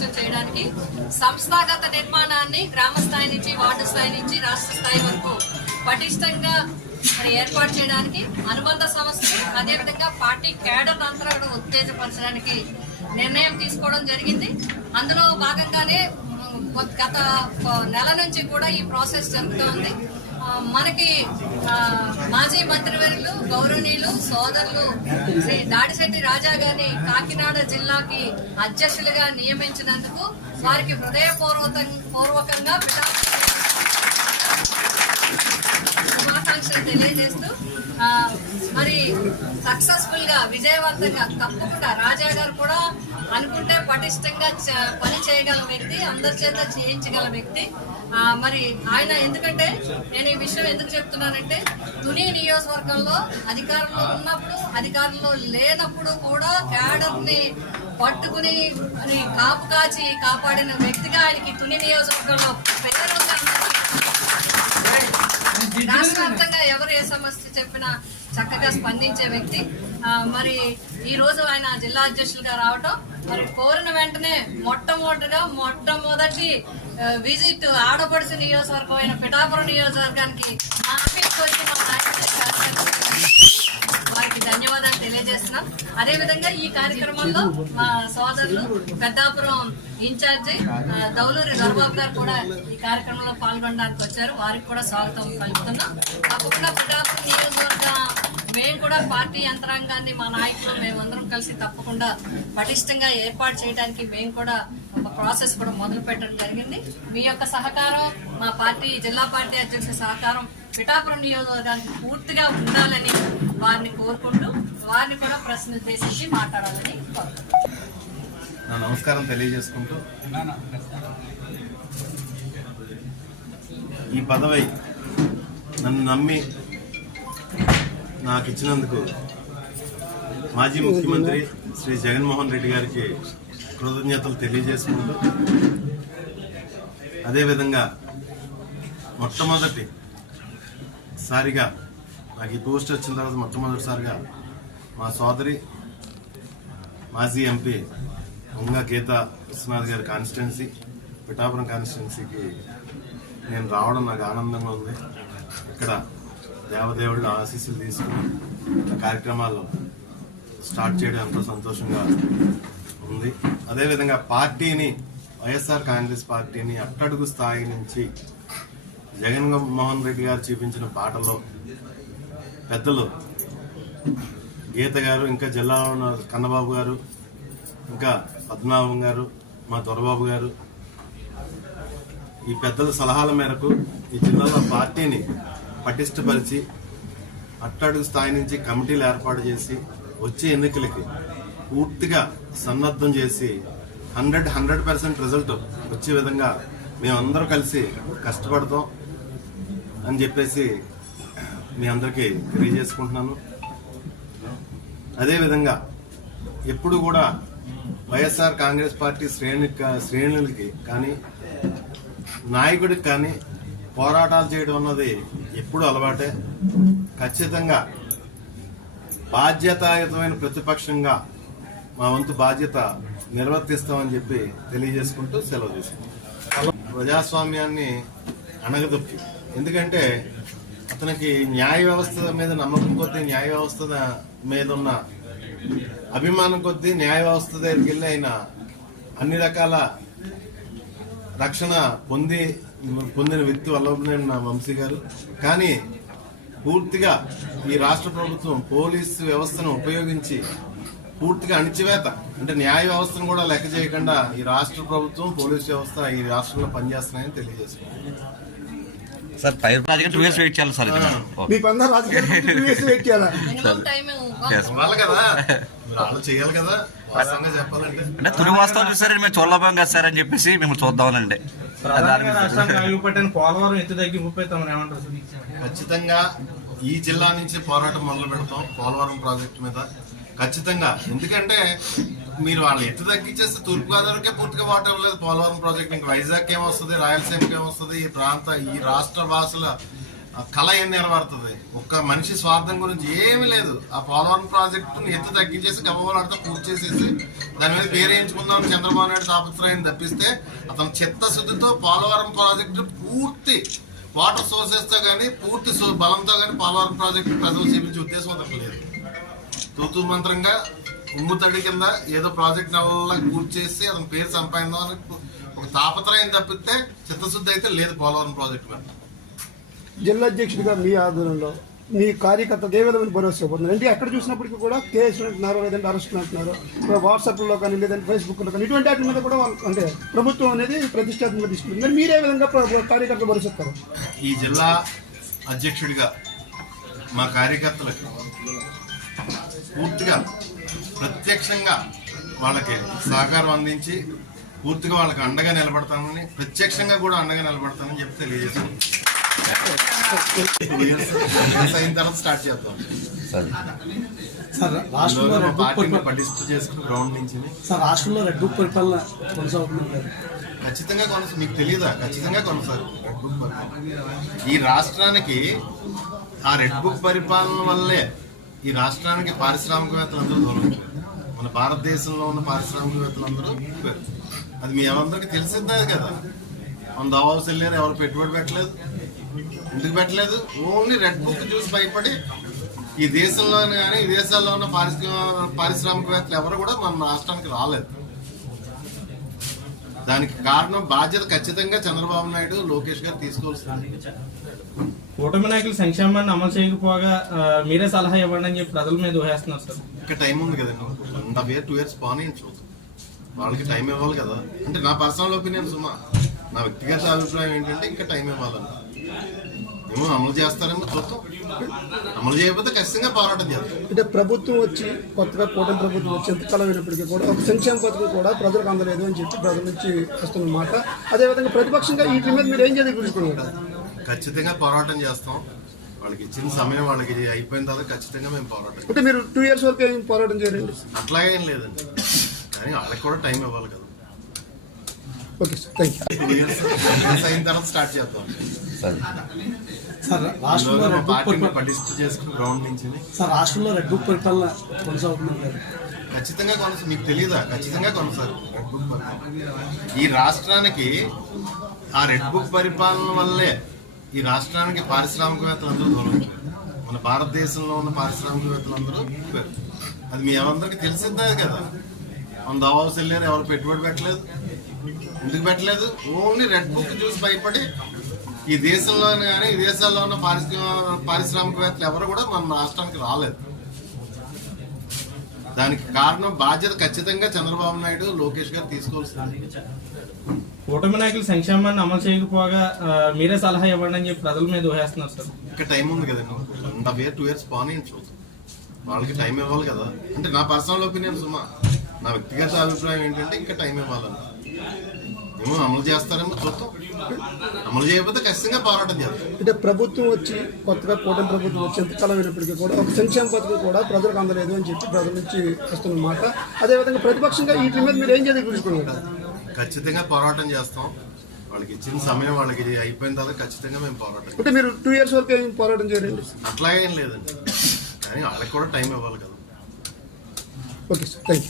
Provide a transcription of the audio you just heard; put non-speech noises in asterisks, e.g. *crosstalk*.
పటిష్టం చేయడానికి సంస్థాగత నిర్మాణాన్ని గ్రామ స్థాయి నుంచి వార్డు స్థాయి నుంచి రాష్ట్ర స్థాయి వరకు పటిష్టంగా మరి ఏర్పాటు చేయడానికి అనుబంధ సంస్థలు అదేవిధంగా పార్టీ కేడర్ అంతా కూడా ఉత్తేజపరచడానికి నిర్ణయం తీసుకోవడం జరిగింది. అందులో భాగంగానే గత నెల నుంచి కూడా ఈ ప్రాసెస్ జరుగుతోంది. ఉంది మనకి మాజీ మంత్రివర్యులు గౌరవనీయులు సోదరులు శ్రీ దాడిశెట్టి రాజా గారిని కాకినాడ జిల్లాకి అధ్యక్షులుగా నియమించినందుకు వారికి హృదయపూర్వక పూర్వకంగా శుభాకాంక్షలు తెలియజేస్తూ సక్సెస్ఫుల్గా విజయవంతంగా తప్పకుండా రాజా గారు కూడా అనుకుంటే పటిష్టంగా చ- పని చేయగల వ్యక్తి అందరి చేత చేయించగల వ్యక్తి. మరి ఆయన ఎందుకంటే నేను ఈ విషయం ఎందుకు చెప్తున్నానంటే తుని నియోజకవర్గంలో అధికారంలో ఉన్నప్పుడు అధికారంలో లేనప్పుడు కూడా క్యాడర్ని పట్టుకుని కాపు కాచి కాపాడిన వ్యక్తిగా ఆయనకి తుని నియోజకవర్గంలో పేరు రాష్ట్ర వ్యాప్తంగా ఎవరు ఏ సమస్య చెప్పినా చక్కగా స్పందించే వ్యక్తి. మరి ఈ రోజు ఆయన జిల్లా అధ్యక్షులుగా రావటం మరి కోరిన వెంటనే మొట్టమొదటిగా మొట్టమొదటి విజిట్ ఆడపడుచు నియోజకవర్గం అయిన పిఠాపురం నియోజకవర్గానికి మా ఆఫీస్కి వచ్చి మా నాయకుడిని కలిసినందుకు వారికి ధన్యవాదాలు తెలియజేస్తున్నాం అదే విధంగా ఈ కార్యక్రమంలో మా సోదరులు పెద్దాపురం ఇన్ఛార్జి దౌలూరి దొరబాబు గారు కూడా ఈ కార్యక్రమంలో పాల్గొనడానికి వచ్చారు. వారికి కూడా స్వాగతం పలుకుతున్నాం. తప్పకుండా పెద్దాపురం నియోజకవర్గ మేము కూడా పార్టీ యంత్రాంగాన్ని మా నాయకులు మేమందరం కలిసి తప్పకుండా పటిష్టంగా ఏర్పాటు చేయడానికి మేము కూడా ఒక ప్రాసెస్ కూడా మొదలు పెట్టడం జరిగింది. మీ యొక్క సహకారం మా పార్టీ జిల్లా పార్టీ అధ్యక్షుల సహకారం పిఠాపురం నియోజకవర్గానికి పూర్తిగా ఉండాలని వారిని కోరుకుంటూ వారిని కూడా ప్రశ్న ఉద్దేశించి మాట్లాడాలని నా నమస్కారం తెలియజేసుకుంటూ ఈ పదవి నన్ను నమ్మి నాకు ఇచ్చినందుకు మాజీ ముఖ్యమంత్రి శ్రీ జగన్మోహన్ రెడ్డి గారికి కృతజ్ఞతలు తెలియజేసుకుంటూ అదేవిధంగా మొట్టమొదటి సారిగా నాకు ఈ పోస్ట్ వచ్చిన తర్వాత మొట్టమొదటిసారిగా మా సోదరి మాజీ ఎంపీ ఉంగ గీత విశ్వనాథ్ గారి కాన్స్టిట్యున్సీ పిఠాపురం కాన్స్టిట్యున్సీకి నేను రావడం నాకు ఆనందంగా ఉంది. ఇక్కడ దేవదేవుళ్ళ ఆశీస్సులు తీసుకుని కార్యక్రమాలు స్టార్ట్ చేయడం ఎంతో సంతోషంగా ఉంది. అదేవిధంగా పార్టీని వైఎస్ఆర్ కాంగ్రెస్ పార్టీని అట్టడుగు స్థాయి నుంచి జగన్ మోహన్ రెడ్డి గారు చూపించిన బాటలో పెద్దలు గీత గారు ఇంకా జిల్లాలో ఉన్న కన్నబాబు గారు ఇంకా పద్మనాభం గారు మా దొరబాబు గారు. ఈ పెద్దల సలహాల మేరకు ఈ జిల్లాలో పార్టీని పటిష్టపరిచి అట్టడుగు స్థాయి నుంచి కమిటీలు ఏర్పాటు చేసి వచ్చే ఎన్నికలకి పూర్తిగా సన్నద్ధం చేసి హండ్రెడ్ హండ్రెడ్ పర్సెంట్ రిజల్ట్ వచ్చే విధంగా మేమందరూ కలిసి కష్టపడతాం అని చెప్పేసి మీ అందరికీ తెలియజేసుకుంటున్నాను. అదేవిధంగా ఎప్పుడు కూడా వైఎస్ఆర్ కాంగ్రెస్ పార్టీ శ్రేణి శ్రేణులకి కానీ నాయకుడికి కానీ పోరాటాలు చేయడం అన్నది ఎప్పుడు అలవాటే. ఖచ్చితంగా బాధ్యతాయుతమైన ప్రతిపక్షంగా మా వంతు బాధ్యత నిర్వర్తిస్తామని చెప్పి తెలియజేసుకుంటూ సెలవు తీసుకుంటాం ప్రజాస్వామ్యాన్ని అణగదొక్కి. ఎందుకంటే అతనికి న్యాయ వ్యవస్థ మీద నమ్మకం కొద్దీ న్యాయ వ్యవస్థ మీద ఉన్న అభిమానం కొద్దీ న్యాయ వ్యవస్థ దగ్గరికి వెళ్ళి ఆయన అన్ని రకాల రక్షణ పొంది పొందిన వ్యక్తి వల్లభనేని వంశీ గారు. కానీ పూర్తిగా ఈ రాష్ట్ర ప్రభుత్వం పోలీసు వ్యవస్థను ఉపయోగించి పూర్తిగా అణిచివేత అంటే న్యాయ వ్యవస్థను కూడా లెక్క చేయకుండా ఈ రాష్ట్ర ప్రభుత్వం పోలీసు వ్యవస్థ ఈ రాష్ట్రంలో పనిచేస్తున్నాయని తెలియజేసుకున్నాను sir fire project two years wait చేయాలి సార్ *laughs* వెయిట్ కదా. మీరు వాళ్ళు చేయాలి కదా. వాస్తవంగా చెప్పాలంటే. అంటే తుని వాస్తవం చూసారని మేము చూడలేకపోయాం కదా సార్ అని చెప్పేసి మేము చూద్దామనండి. పోలవరం ఎత్తు తగ్గి ముప్పై తమను ఏమంటారు సార్? ఖచ్చితంగా ఈ జిల్లా నుంచి పోరాటం మొదలు పెడతాం పోలవరం ప్రాజెక్టు మీద. ఖచ్చితంగా. ఎందుకంటే మీరు వాళ్ళు ఎత్తు తగ్గించేస్తే తూర్పుగోదావరికే పూర్తిగా వాటర్ ఇవ్వలేదు. పోలవరం ప్రాజెక్ట్ ఇంకా వైజాగ్ ఏమొస్తుంది రాయలసీమకి ఏమొస్తుంది ఈ ప్రాంత ఈ రాష్ట్ర భాషల కళ ఏం నెరవేరుతుంది? ఒక్క మనిషి స్వార్థం గురించి ఏమీ లేదు. ఆ పోలవరం ప్రాజెక్టును ఎత్తు తగ్గించేసి గబగబలాడితే పూర్తి చేసేసి దాని మీద పేరు చంద్రబాబు నాయుడు తాపత్రయం తప్పిస్తే అతను చిత్తశుద్ధితో పోలవరం ప్రాజెక్టు పూర్తి వాటర్ సోర్సెస్తో కానీ పూర్తి బలంతో కానీ పోలవరం ప్రాజెక్టు ప్రజలు చూపించే ఉద్దేశం అతను లేదు. తూతూ మంత్రంగా ఉమ్ముతడి కింద ఏదో ప్రాజెక్ట్ నల్లా పూర్తి చేసి అతని పేరు సంపాదిందాం అని ఒక తాపత్రయం తప్పితే చిత్తశుద్ధి అయితే లేదు పోలవరం ప్రాజెక్టు మీద జిల్లా అధ్యక్షుడిగా మీ ఆధ్వర్యంలో మీ కార్యకర్తకు ఏ విధమైన భరోసా ఇవ్వబోతున్నారు అంటే ఎక్కడ చూసినప్పటికీ కూడా కేసులు అంటున్నారు లేదంటే అరెస్టులు అంటున్నారు. వాట్సాప్లో కానీ లేదంటే ఫేస్బుక్లో కానీ ఇటువంటి వాటి మీద కూడా అంటే ప్రభుత్వం అనేది ప్రతిష్టాత్మకంగా తీసుకుంటుంది మరి మీరే విధంగా కార్యకర్తలు భరోసా ఈ జిల్లా అధ్యక్షుడిగా మా కార్యకర్తలకు పూర్తిగా ప్రత్యక్షంగా వాళ్ళకి సహకారం అందించి పూర్తిగా వాళ్ళకి అండగా నిలబడతామని ప్రత్యక్షంగా కూడా అండగా నిలబడతామని చెప్పి తెలియజేస్తాం అయిన తర్వాత స్టార్ట్ చేద్దాం. సార్. రాష్ట్రంలో రెడ్ బుక్ పార్టీని పరిపాలన పటిష్ట చేసుకుని గ్రౌండ్ నుంచి సార్ రాష్ట్రంలో రెడ్ బుక్ పరిపాలన కొనసాగుతుంది. ఖచ్చితంగా కొనసా మీకు తెలియదా ఖచ్చితంగా కొనసాగు. రెడ్ బుక్ పరిపాలన. ఈ రాష్ట్రానికి ఆ రెడ్ బుక్ పరిపాలన వల్లే ఈ రాష్ట్రానికి పారిశ్రామికవేత్తలందరూ దూరం మన భారతదేశంలో ఉన్న పారిశ్రామికవేత్తలందరూ అయిపోయారు. అది మీ ఎవరందరికీ తెలిసిందే కదా. మన దవాస్ వెళ్ళారు ఎవరు పెట్టుబడి పెట్టలేదు ఎందుకు పెట్టలేదు? ఓన్లీ రెడ్ బుక్ చూసి భయపడి ఈ దేశంలో కానీ ఈ దేశాల్లో ఉన్న పారిశ్రామికవేత్తలు ఎవరు కూడా మన రాష్ట్రానికి రాలేదు. దానికి కారణం బాధ్యత ఖచ్చితంగా చంద్రబాబు నాయుడు లోకేష్ గారు తీసుకోవాల్సింది. కూటమి నాయకులు సంక్షేమాన్ని అమలు చేయకపోగా మీరే సలహా ఇవ్వండి అని చెప్పి ప్రజల మీద ఊహేస్తున్నారు సార్. ఇంకా టైం ఉంది కదండి. One half year two years చూద్దాం వాళ్ళకి టైం ఇవ్వాలి కదా. అంటే నా పర్సనల్ ఒపీనియన్ సుమా నా వ్యక్తిగత అభిప్రాయం ఏంటంటే ఇంకా టైం ఇవ్వాలని ఏమో అమలు చేస్తారేమో చూద్దాం. అమలు చేయకపోతే ఖచ్చితంగా పోరాటం చేద్దాం. అంటే ప్రభుత్వం వచ్చి కొత్తగా కూటమి ప్రభుత్వం వచ్చి ఎంతకాలం అయినప్పటికీ కూడా ఒక సంక్షేమ పథకం కూడా ప్రజలకు అందలేదు అని చెప్పి ప్రజల నుంచి వస్తున్న మాట. అదేవిధంగా ప్రతిపక్షంగా వీటి మీద మీరు ఏం చేయదలుచుకున్నారు ఖచ్చితంగా పోరాటం చేస్తాం. వాళ్ళకి ఇచ్చిన సమయం వాళ్ళకి అయిపోయిన తర్వాత ఖచ్చితంగా మేము పోరాటం చేస్తాం. అంటే మీరు టూ ఇయర్స్ వరకు ఏం పోరాటం చేయండి అట్లాగేం లేదండి. కానీ వాళ్ళకి కూడా టైం ఇవ్వాలి కదా. Okay sir thank two years అయిన తర్వాత స్టార్ట్ చేద్దాం. సార్. రాష్ట్రంలో రెడ్ బుక్ పరిపాలన పటిష్ట చేసుకుని గ్రౌండ్ నుంచి సార్ రాష్ట్రంలో రెడ్ బుక్ పరిపాలన. ఖచ్చితంగా కొనసా మీకు తెలియదా ఖచ్చితంగా కొనసాగు రెడ్ బుక్ పరిపాలన. ఈ రాష్ట్రానికి ఆ రెడ్ బుక్ పరిపాలన వల్లే ఈ రాష్ట్రానికి పారిశ్రామికవేత్తలందరూ దూరం అయిపోయారు. మన భారతదేశంలో ఉన్న పారిశ్రామికవేత్తలందరూ అయిపోయారు. అది మీ ఎవరందరికీ తెలిసిందే కదా. మన దావాస్ వెళ్ళారు ఎవరు పెట్టుబడి పెట్టలేదు. ఎందుకు పెట్టలేదు? ఓన్లీ రెడ్ బుక్ చూసి భయపడి ఈ దేశంలో కానీ ఈ దేశాల్లో ఉన్న పారిశ్రామికవేత్తలు ఎవరు కూడా మన రాష్ట్రానికి రాలేదు. దానికి కారణం బాధ్యత ఖచ్చితంగా చంద్రబాబు నాయుడు లోకేష్ గారు తీసుకోవాల్సింది. కూటమి నాయకులు సంక్షేమాన్ని అమలు చేయకపోగా మీరే సలహా ఇవ్వండి అని చెప్పి ప్రజల మీద ఊహేస్తున్నారు సార్. ఇంకా టైం ఉంది కదండి. One half year two years పోనీ చూద్దాం వాళ్ళకి టైం ఇవ్వాలి కదా. అంటే నా పర్సనల్ ఒపీనియన్ సుమా నా వ్యక్తిగత అభిప్రాయం ఏంటంటే ఇంకా టైం ఇవ్వాలని ఏమో అమలు చేస్తారేమో చూద్దాం. అమలు చేయకపోతే ఖచ్చితంగా పోరాటం చేద్దాం. అంటే ప్రభుత్వం వచ్చి కొత్తగా కూటమి ప్రభుత్వం వచ్చి ఎంతకాలం అయినప్పటికీ కూడా ఒక సంక్షేమ పథకం కూడా ప్రజలకు అందలేదు అని చెప్పి ప్రజల నుంచి వస్తున్న మాట. అదేవిధంగా ప్రతిపక్షంగా వీటి మీద మీరు ఏం చేయదలుచుకున్నారు ఖచ్చితంగా పోరాటం చేస్తాం. వాళ్ళకి ఇచ్చిన సమయం వాళ్ళకి అయిపోయిన తర్వాత ఖచ్చితంగా మేము పోరాటం. అంటే మీరు టూ ఇయర్స్ వరకు ఏం పోరాటం చేయండి అట్లాగేం లేదండి. కానీ వాళ్ళకి కూడా టైం ఇవ్వాలి కదా. Okay sir thank